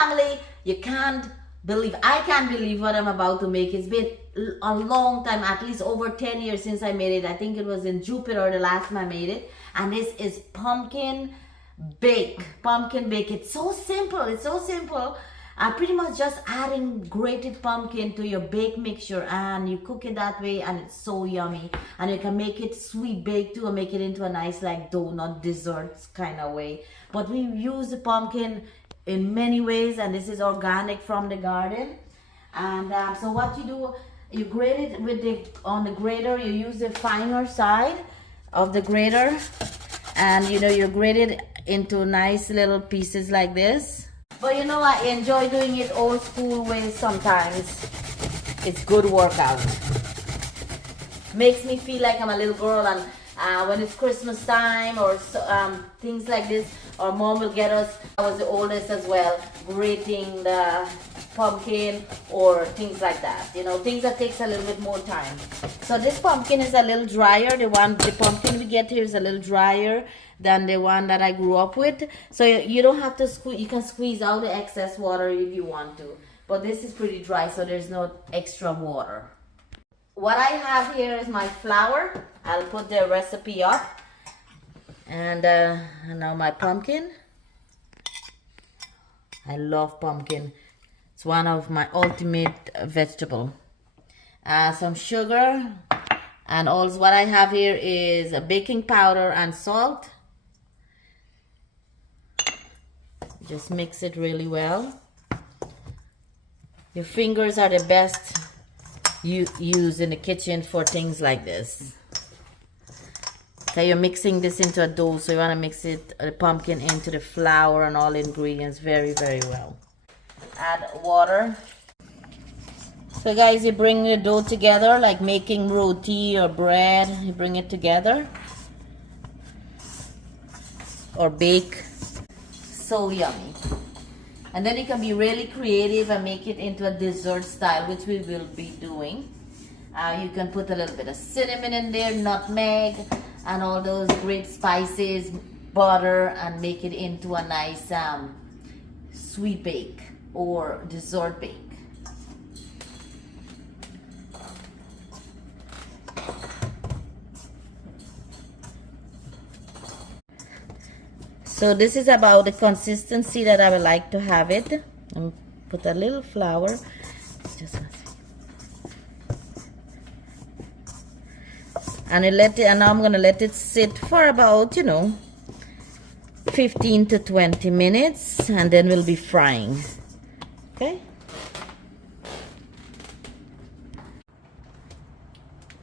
Family, I can't believe what I'm about to make. It's been a long time, at least over 10 years since I made it. I think it was in Jupiter the last time I made it. And this is pumpkin bake. It's so simple. It's so simple. I pretty much just adding grated pumpkin to your bake mixture, and you cook it that way, and it's so yummy. And you can make it sweet baked too, and make it into a nice like donut desserts kind of way. But we use the pumpkin in many ways, and this is organic from the garden. And so what you do, you grate it with on the grater. You use the finer side of the grater, and you grate it into nice little pieces like this. But I enjoy doing it old school ways sometimes. It's good workout. Makes me feel like I'm a little girl, and when it's Christmas time or things like this, our mom will get us. I was the oldest as well, grating the pumpkin or things like that. Things that takes a little bit more time. So this pumpkin is a little drier. The pumpkin we get here is a little drier than the one that I grew up with. So you don't have to squeeze. You can squeeze out the excess water if you want to. But this is pretty dry, so there's no extra water. What I have here is my flour. I'll put the recipe up. And now my pumpkin. I love pumpkin. It's one of my ultimate vegetable. Some sugar. And also what I have here is a baking powder and salt. Just mix it really well. Your fingers are the best you use in the kitchen for things like this. Okay, you're mixing this into a dough, so you want to mix it, the pumpkin, into the flour and all the ingredients very, very well. Add water. So guys, you bring the dough together like making roti or bread. You bring it together or bake. So yummy. And then you can be really creative and make it into a dessert style, which we will be doing. You can put a little bit of cinnamon in there, nutmeg, and all those great spices, butter, and make it into a nice sweet bake or dessert bake. So this is about the consistency that I would like to have it. I'm put a little flour. And now I'm gonna let it sit for about 15 to 20 minutes, and then we'll be frying. Okay.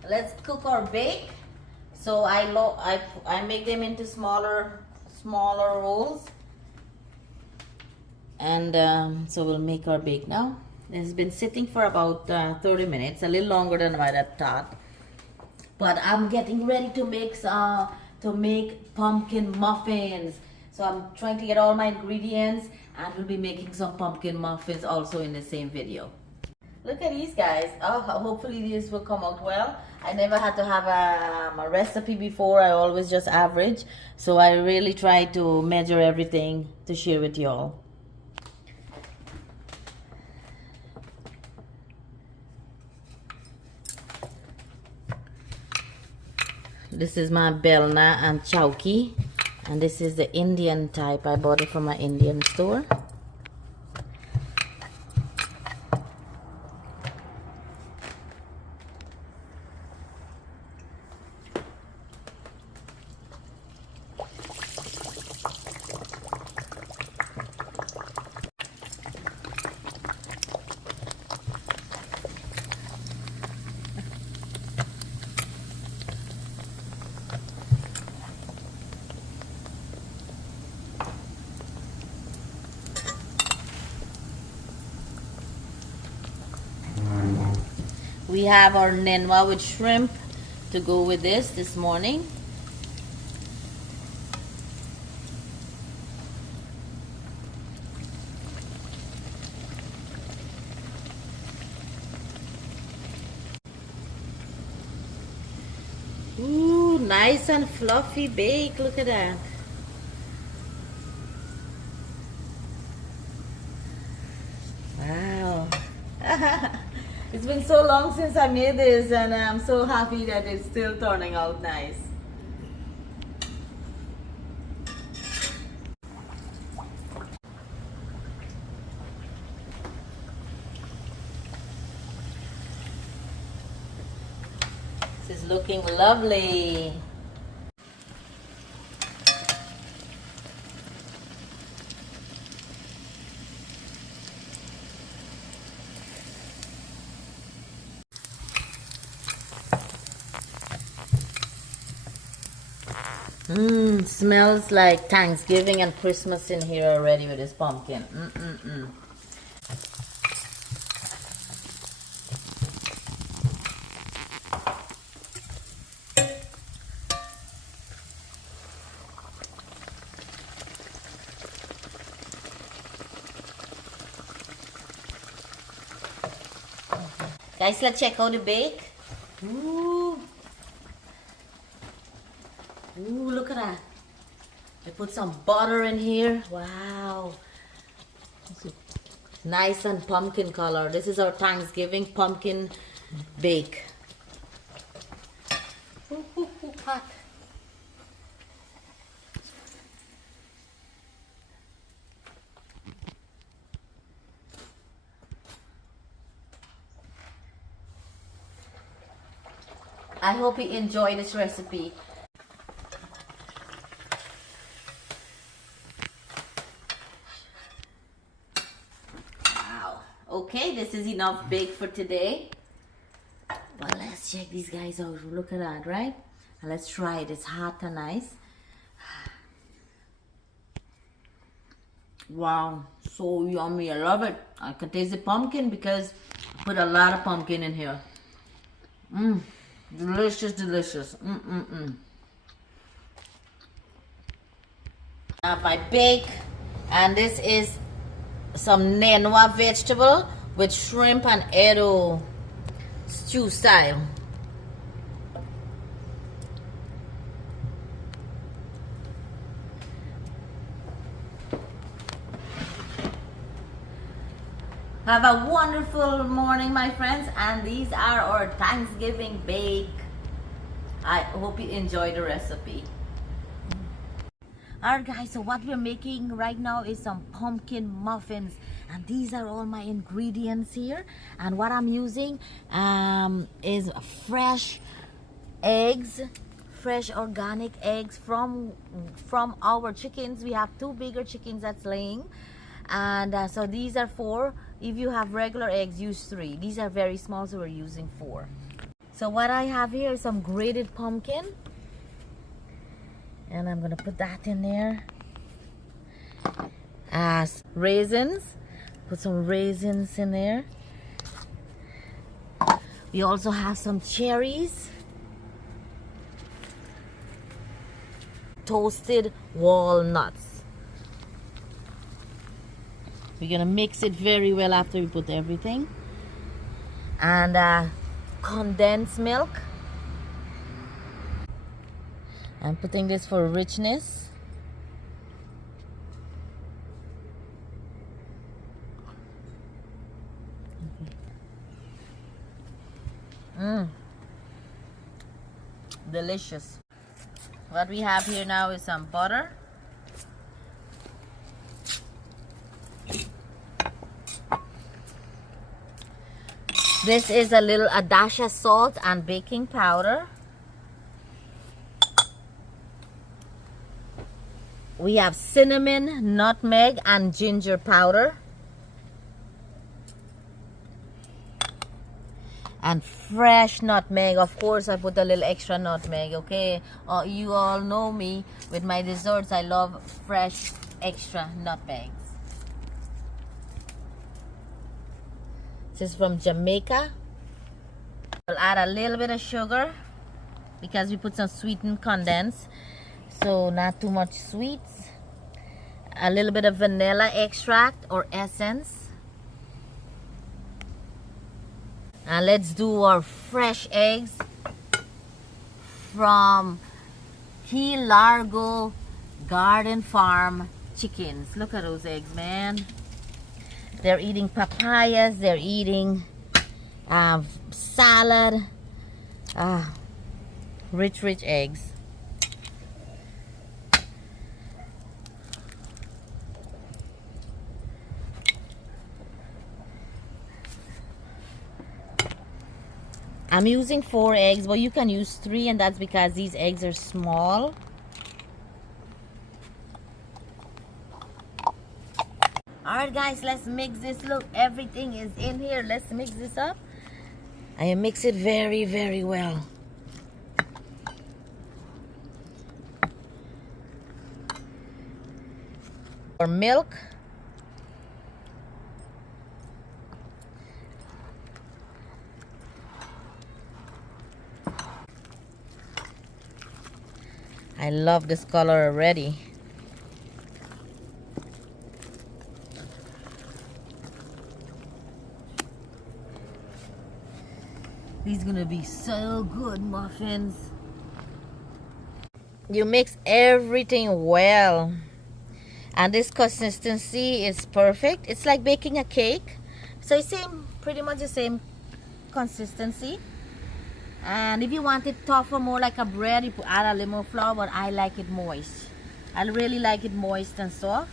Let's cook or bake. So I make them into smaller rolls, and so we'll make our bake now. It's been sitting for about 30 minutes, a little longer than I had thought. But I'm getting ready to make pumpkin muffins. So I'm trying to get all my ingredients, and we'll be making some pumpkin muffins also in the same video. Look at these guys. Oh, hopefully this will come out well. I never had to have a recipe before. I always just average. So I really try to measure everything to share with y'all. This is my Belna and Chowki. And this is the Indian type. I bought it from my Indian store. We have our nenwa with shrimp to go with this morning. Ooh, nice and fluffy bake. Look at that. It's been so long since I made this, and I'm so happy that it's still turning out nice. This is looking lovely. Smells like Thanksgiving and Christmas in here already with this pumpkin. Guys, let's check out the bake. Ooh. Ooh, look at that. I put some butter in here. Wow. Nice and pumpkin color. This is our Thanksgiving pumpkin bake. Ooh, hot. I hope you enjoy this recipe. Wow. Okay, this is enough bake for today. Well, let's check these guys out. Look at that, right? And let's try it. It's hot and nice. Wow, so yummy. I love it. I can taste the pumpkin because I put a lot of pumpkin in here. Delicious, delicious. Now my bake, and this is some nenwa vegetable with shrimp and edo stew style. Have a wonderful morning, my friends, and these are our Thanksgiving bake. I hope you enjoy the recipe. Alright guys, so what we're making right now is some pumpkin muffins, and these are all my ingredients here. And what I'm using is fresh eggs, fresh organic eggs from our chickens. We have 2 bigger chickens that's laying, and so these are 4. If you have regular eggs, use 3. These are very small, so we're using 4. So what I have here is some grated pumpkin, and I'm gonna put that in there. As raisins, put some raisins in there. We also have some cherries, toasted walnuts. We're gonna mix it very well after we put everything. And condensed milk. I'm putting this for richness. Delicious. What we have here now is some butter. This is a dash of salt and baking powder. We have cinnamon, nutmeg, and ginger powder. And fresh nutmeg. Of course, I put a little extra nutmeg, okay? You all know me. With my desserts, I love fresh, extra nutmegs. This is from Jamaica. We'll add a little bit of sugar because we put some sweetened condense, so not too much sweets. A little bit of vanilla extract or essence. And let's do our fresh eggs from Key Largo Garden Farm chickens. Look at those eggs, man. They're eating papayas, they're eating salad, rich eggs. I'm using 4 eggs, but you can use 3, and that's because these eggs are small. Alright guys, let's mix this. Look, everything is in here. Let's mix this up. I mix it very well. Or milk. I love this color already. These are gonna be so good muffins. You mix everything well, and this consistency is perfect. It's like baking a cake, so it's pretty much the same consistency. And if you want it tougher, more like a bread, you put add a little more flour, but I like it moist. I really like it moist and soft.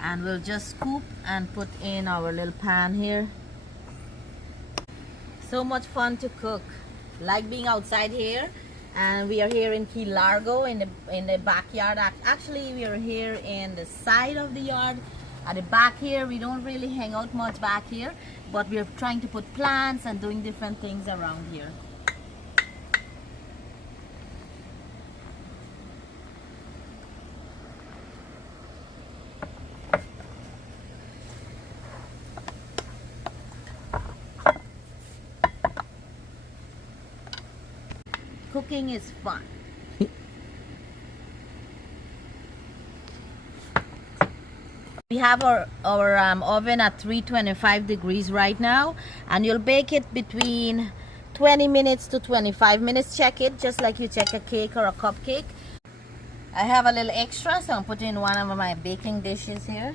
And we'll just scoop and put in our little pan here. So much fun to cook. Like being outside here, and we are here in Key Largo in the backyard. Actually, we are here in the side of the yard. At the back here, we don't really hang out much back here, but we're trying to put plants and doing different things around here. Cooking is fun. We have our oven at 325 degrees right now, and you'll bake it between 20 minutes to 25 minutes. Check it just like you check a cake or a cupcake. I have a little extra, so I'm putting in one of my baking dishes here.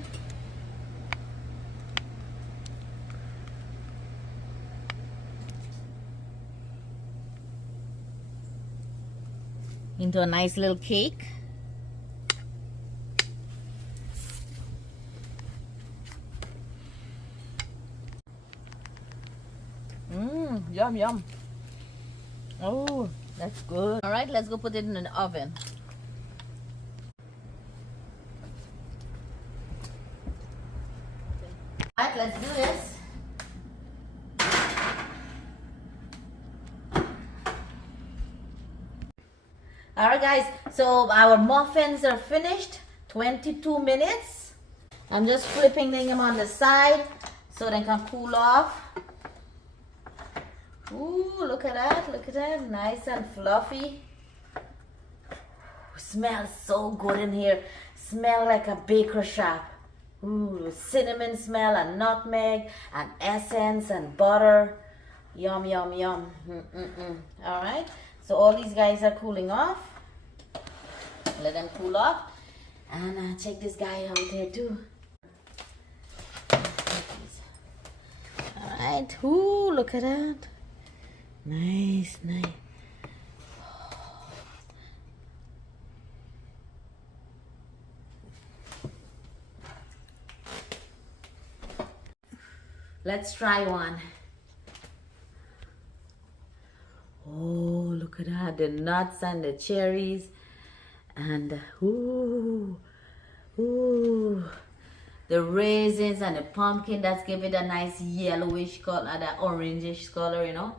Into a nice little cake. Yum. Oh, that's good. All right, let's go put it in the oven. All right, let's do this. All right, guys, so our muffins are finished. 22 minutes. I'm just flipping them on the side so they can cool off. Ooh, look at that, nice and fluffy. Smells so good in here. Smell like a baker shop. Ooh, cinnamon smell and nutmeg and essence and butter. Yum. All right, so all these guys are cooling off. Let them cool off. And check this guy out here too. All right, ooh, look at that. Nice. Let's try one. Oh, look at that, the nuts and the cherries, and ooh, the raisins and the pumpkin. That's give it a nice yellowish color, that orangish color, you know.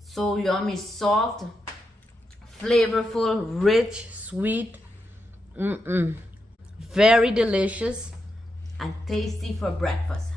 So yummy, soft, flavorful, rich, sweet. Very delicious and tasty for breakfast.